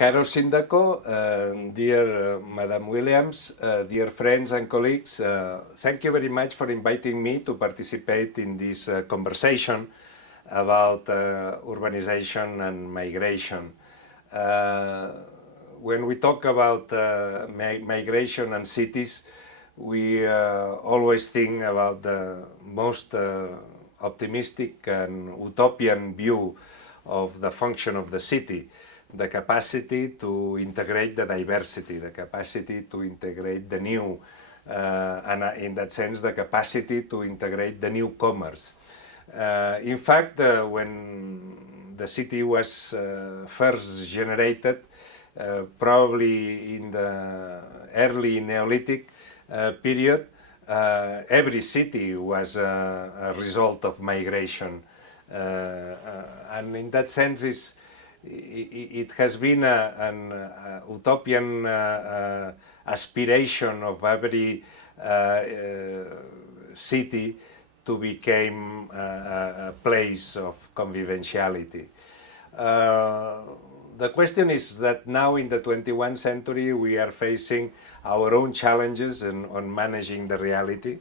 Caro Sindaco, dear Madam Williams, dear friends and colleagues, thank you very much for inviting me to participate in this conversation about urbanization and migration. When we talk about migration and cities, we always think about the most optimistic and utopian view of the function of the city. The capacity to integrate the diversity, the capacity to integrate the new, and in that sense, the capacity to integrate the newcomers. In fact, when the city was first generated, probably in the early Neolithic period, every city was a result of migration. And in that sense, it has been an utopian aspiration of every city to become a place of confidentiality. The question is that now in the 21st century we are facing our own challenges on managing the reality.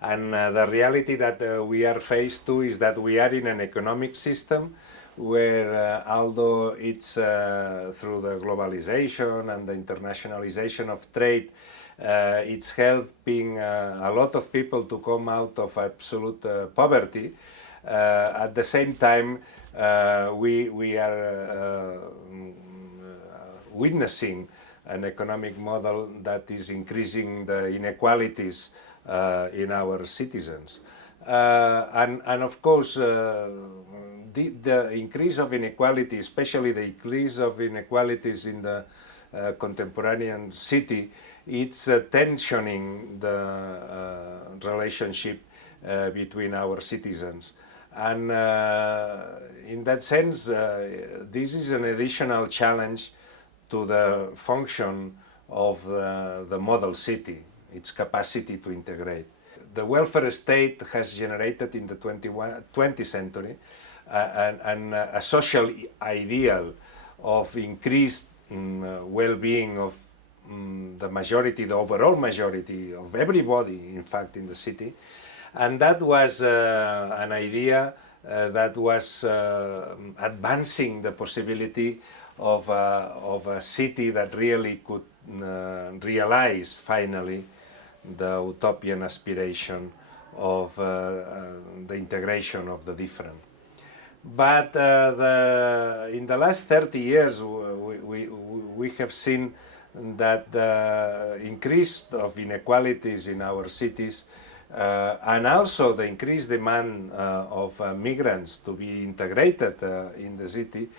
And the reality that we are faced to is that we are in an economic system where although it's through the globalization and the internationalization of trade, it's helping a lot of people to come out of absolute poverty. At the same time, we are witnessing an economic model that is increasing the inequalities in our citizens. And of course, the increase of inequality, especially the increase of inequalities in the contemporary city, it's tensioning the relationship between our citizens. And in that sense, this is an additional challenge to the function of the model city, its capacity to integrate. The welfare state has generated in the 20th century a social ideal of increased well-being of the majority, the overall majority of everybody, in fact, in the city. And that was an idea that was advancing the possibility of a city that really could realize finally the utopian aspiration of the integration of the different. But in the last 30 years, we have seen that the increase of inequalities in our cities and also the increased demand of migrants to be integrated in the city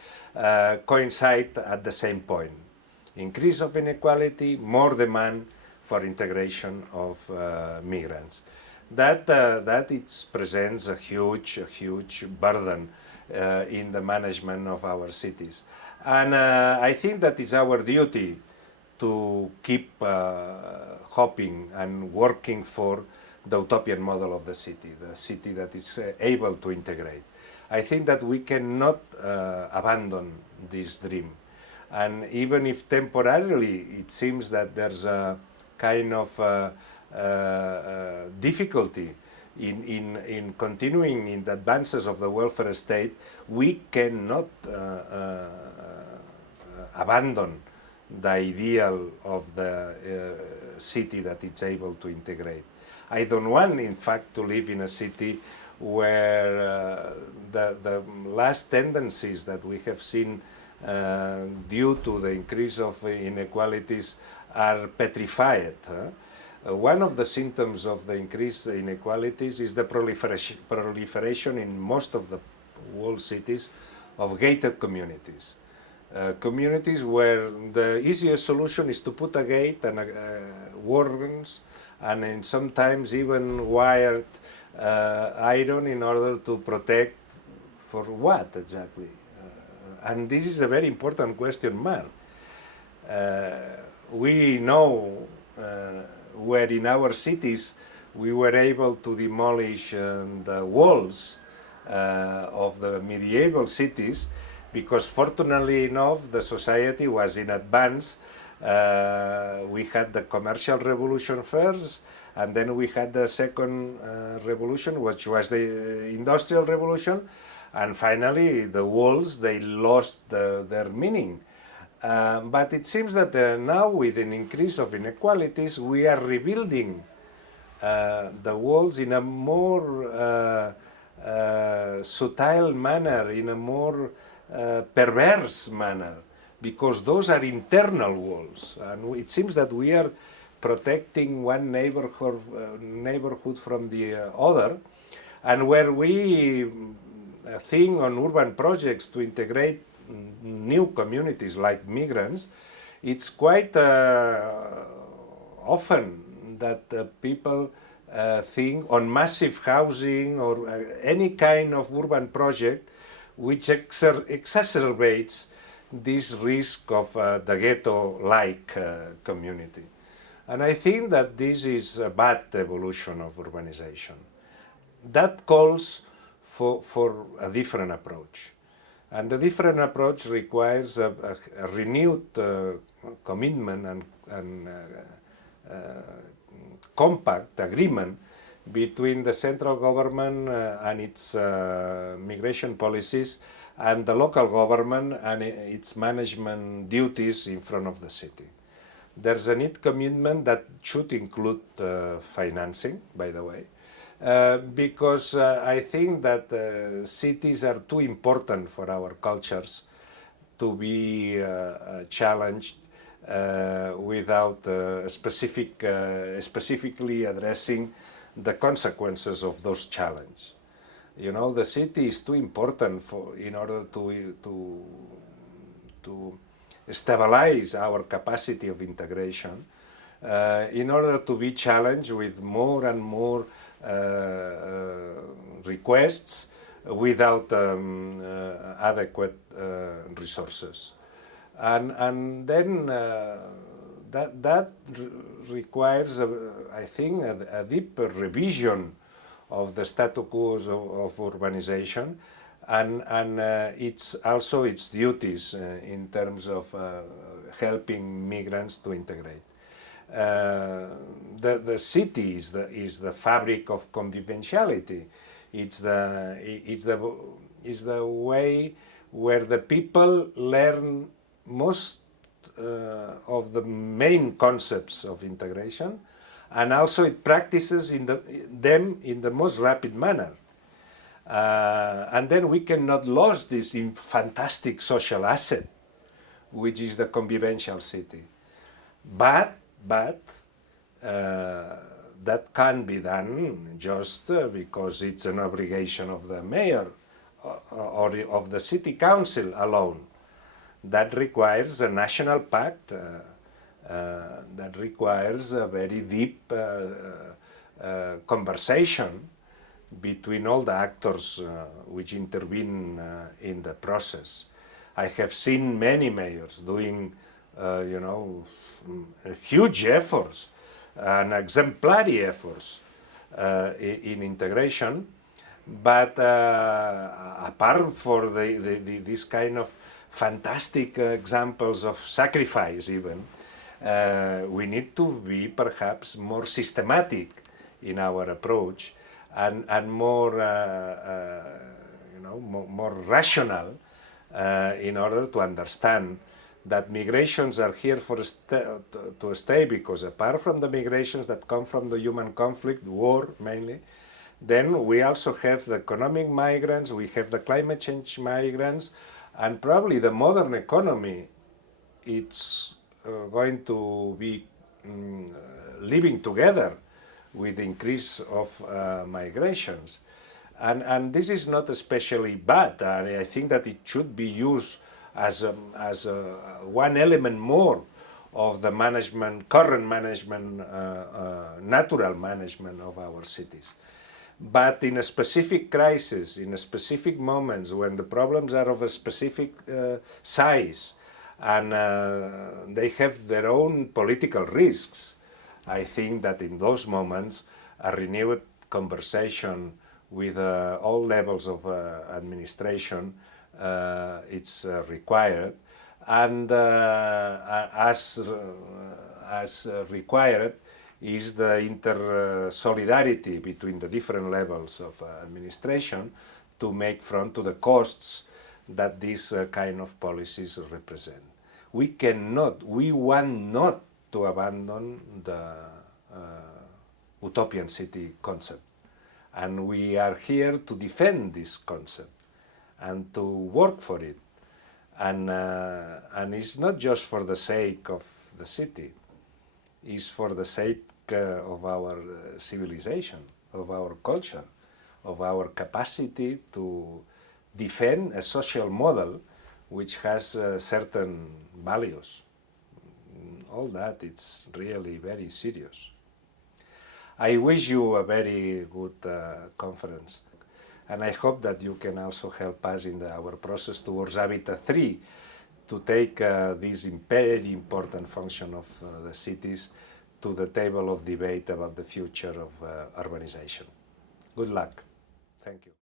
coincide at the same point. Increase of inequality, more demand for integration of migrants. That it presents a huge burden in the management of our cities. And I think that it's our duty to keep hoping and working for the utopian model of the city that is able to integrate. I think that we cannot abandon this dream. And even if temporarily it seems that there's a kind of difficulty in continuing in the advances of the welfare state, we cannot abandon the ideal of the city that it's able to integrate. I don't want, in fact, to live in a city where the last tendencies that we have seen due to the increase of inequalities are petrified. One of the symptoms of the increased inequalities is the proliferation in most of the world cities of gated communities. Communities where the easiest solution is to put a gate and wardens and sometimes even wired iron in order to protect for what exactly? And this is a very important question mark. We know where in our cities we were able to demolish the walls of the medieval cities because fortunately enough, the society was in advance. We had the commercial revolution first, and then we had the second revolution, which was the industrial revolution, and finally the walls, they lost their meaning. But it seems that now, with an increase of inequalities, we are rebuilding the walls in a more subtle manner, in a more perverse manner, because those are internal walls, and it seems that we are protecting one neighborhood from the other, and where we think on urban projects to integrate new communities like migrants, it's quite often that people think on massive housing or any kind of urban project which exacerbates this risk of the ghetto-like community. And I think that this is a bad evolution of urbanization. That calls for a different approach. And the different approach requires a renewed commitment and compact agreement between the central government and its migration policies, and the local government and its management duties in front of the city. There's a neat commitment that should include financing, by the way, because I think that cities are too important for our cultures to be challenged without specifically addressing the consequences of those challenges. You know, the city is too important in order to stabilize our capacity of integration, in order to be challenged with more and more requests without adequate resources. And then that requires, I think, a deeper revision of the status quo of urbanization, and it's also its duties in terms of helping migrants to integrate. The city is the fabric of confidentiality. It's the way where the people learn most of the main concepts of integration, and also it practices them in the most rapid manner. And then we cannot lose this fantastic social asset, which is the convivial city. But that can't be done just because it's an obligation of the mayor or of the city council alone. That requires a national pact, that requires a very deep conversation between all the actors which intervene in the process. I have seen many mayors doing, huge efforts and exemplary efforts in integration, but apart from this kind of fantastic examples of sacrifice even, we need to be perhaps more systematic in our approach and more, more rational in order to understand that migrations are here to stay, because apart from the migrations that come from the human conflict, war mainly, then we also have the economic migrants, we have the climate change migrants, and probably the modern economy, it's going to be living together with the increase of migrations. And this is not especially bad. I think that it should be used as one element more of the current management, natural management of our cities. But in a specific crisis, in a specific moments when the problems are of a specific size and they have their own political risks, I think that in those moments a renewed conversation with all levels of administration it's required, and as required is the inter-solidarity between the different levels of administration to make front to the costs that these kind of policies represent. We want not to abandon the utopian city concept. And we are here to defend this concept and to work for it. And it's not just for the sake of the city, it's for the sake of our civilization, of our culture, of our capacity to defend a social model which has certain values. All that, it's really very serious. I wish you a very good conference, and I hope that you can also help us in our process towards Habitat 3 to take this very important function of the cities to the table of debate about the future of urbanization. Good luck. Thank you.